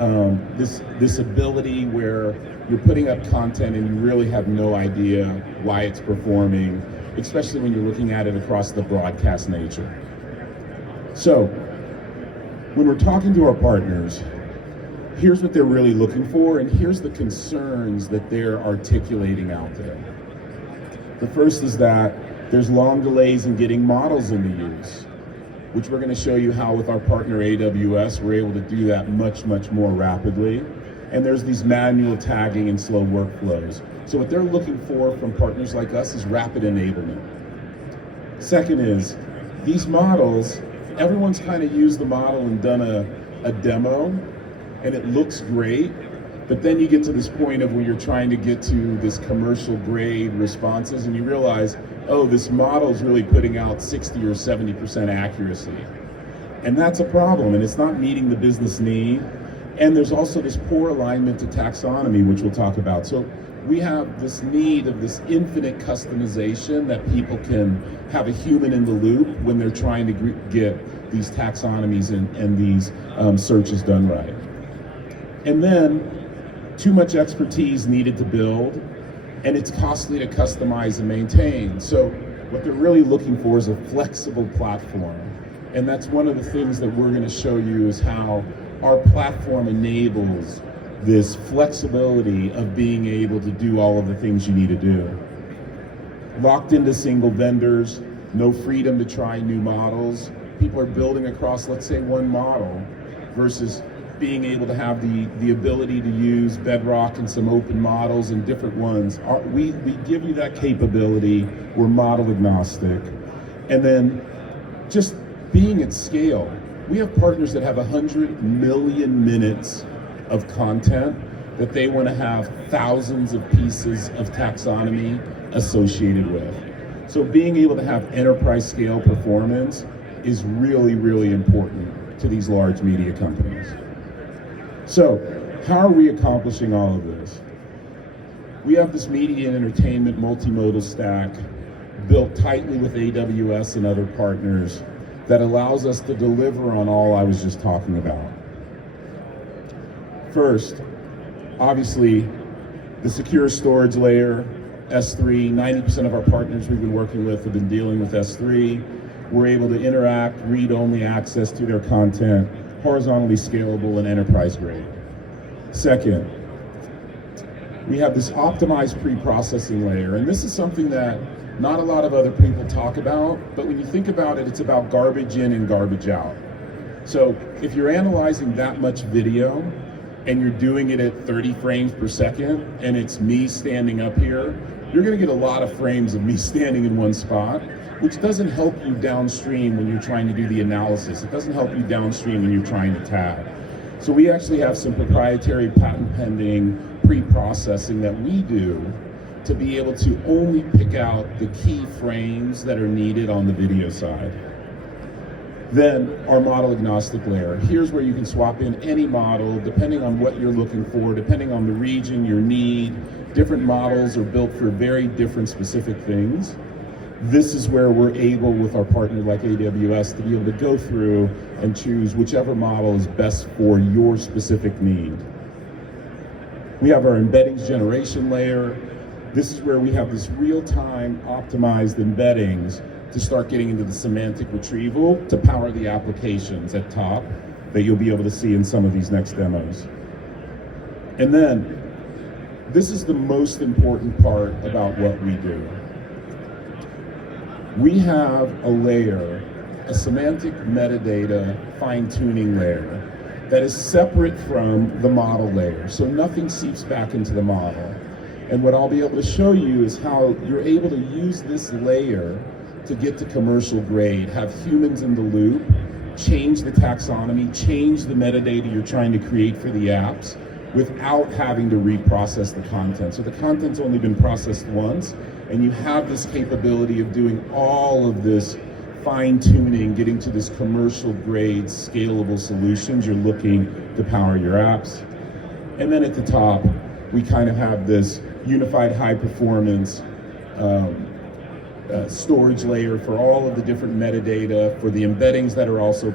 this ability where you're putting up content and you really have no idea why it's performing, especially when you're looking at it across the broadcast nature. So, when we're talking to our partners, here's what they're really looking for, and here's the concerns that they're articulating out there. The first is that there's long delays in getting models into use, which we're going to show you how with our partner AWS, we're able to do that much, much more rapidly. And there's these manual tagging and slow workflows. So what they're looking for from partners like us is rapid enablement. Second is, these models, everyone's kind of used the model and done a demo, and it looks great, but then you get to this point of where you're trying to get to this commercial grade responses and you realize, oh, this model is really putting out 60 or 70% accuracy. And that's a problem, and it's not meeting the business need. And there's also this poor alignment to taxonomy, which we'll talk about. So we have this need of this infinite customization that people can have a human in the loop when they're trying to get these taxonomies and these searches done right. And then too much expertise needed to build, and it's costly to customize and maintain. So what they're really looking for is a flexible platform. And that's one of the things that we're going to show you is how our platform enables this flexibility of being able to do all of the things you need to do. Locked into single vendors, no freedom to try new models. People are building across, let's say, one model versus being able to have the ability to use Bedrock and some open models and different ones. We give you that capability. We're model agnostic. And then just being at scale. We have partners that have 100 million minutes of content that they want to have thousands of pieces of taxonomy associated with. So being able to have enterprise scale performance is really, really important to these large media companies. So how are we accomplishing all of this? We have this media and entertainment multimodal stack built tightly with AWS and other partners that allows us to deliver on all I was just talking about. First, obviously, the secure storage layer, S3, 90% of our partners we've been working with have been dealing with S3. We're able to interact, read-only access to their content, horizontally scalable and enterprise grade. Second, we have this optimized pre-processing layer, and this is something that not a lot of other people talk about, but when you think about it, it's about garbage in and garbage out. So if you're analyzing that much video and you're doing it at 30 frames per second and it's me standing up here, you're gonna get a lot of frames of me standing in one spot, which doesn't help you downstream when you're trying to do the analysis. It doesn't help you downstream when you're trying to tag. So we actually have some proprietary patent pending pre-processing that we do to be able to only pick out the key frames that are needed on the video side. Then our model agnostic layer. Here's where you can swap in any model depending on what you're looking for, depending on the region, your need. Different models are built for very different specific things. This is where we're able, with our partner like AWS, to be able to go through and choose whichever model is best for your specific need. We have our embeddings generation layer. This is where we have this real-time optimized embeddings to start getting into the semantic retrieval to power the applications at top that you'll be able to see in some of these next demos. And then, this is the most important part about what we do. We have a layer, a semantic metadata fine-tuning layer that is separate from the model layer, so nothing seeps back into the model. And what I'll be able to show you is how you're able to use this layer to get to commercial grade, have humans in the loop, change the taxonomy, change the metadata you're trying to create for the apps without having to reprocess the content. So the content's only been processed once, and you have this capability of doing all of this fine-tuning, getting to this commercial grade, scalable solutions you're looking to power your apps. And then at the top, we kind of have this unified high performance storage layer for all of the different metadata, for the embeddings that are also